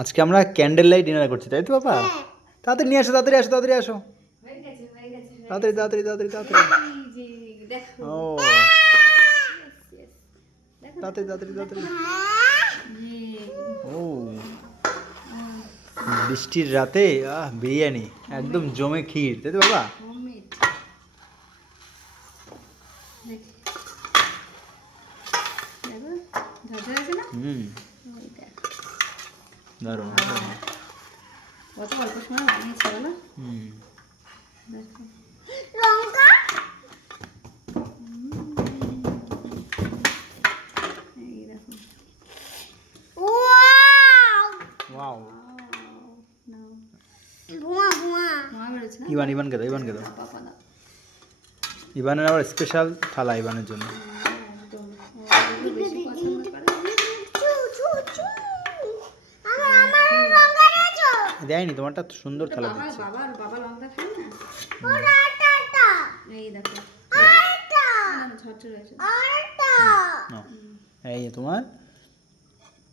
আজকে আমরা candle light dinner করছি, তাই তো বাবা? তাড়াতাড়ি নিয়ে আসো, তাড়াতাড়ি আসো, তাড়াতাড়ি আসো, তাড়াতাড়ি তাড়াতাড়ি তাড়াতাড়ি তাড়াতাড়ি। ও তাড়াতাড়ি তাড়াতাড়ি তাড়াতাড়ি। ও বৃষ্টির রাতে বিরিয়ানি একদম জমে ক্ষীর, তাই তো বাবা? দারুণ। কত অল্প সময় বানিয়েছে বলো। ইভান ইভান কে দাও, ইভান কে দাও। ইভানের আবার স্পেশাল থালা ইভানের জন্য। দেয়নি তোমারটা সুন্দর থালা দিচ্ছে। এই তোমার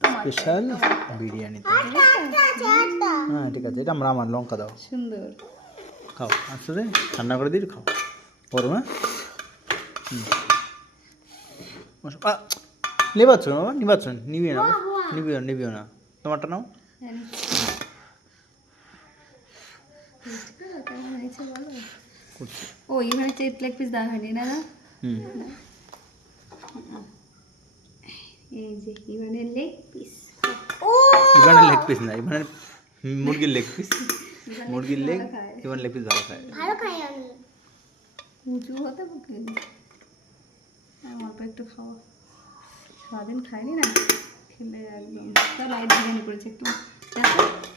স্পেশাল বিরিয়ানি। হ্যাঁ ঠিক আছে, এটা আমার লঙ্কা দাও। সুন্দর খাও আস্তে আস্তে, ঠান্ডা করে দিই, খাও গরম। হ্যাঁ নেবাচ্ছ না বাবা, নিবাচ্ছ, নিবিও না, নিবিও না, তোমারটা নাও। ও ইভানের লেগ পিস দেওয়া হয়নি না? এই যে ইভানের লেগ পিস। ইভানের লেগ পিস না, ইভানের মুরগির লেগ পিস। মুরগির লেগ, ইভান লেগ পিস ভালো খায়। আমি উঁচু হতে বুকে অল্প একটু খাওয়া, সারাদিন খাইনি না, খেলে একদম লাইট বিরিয়ানি করেছে, একটু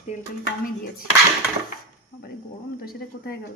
তেল কমই দিয়েছি। আবার গরম তো, সেটা কোথায় গেল?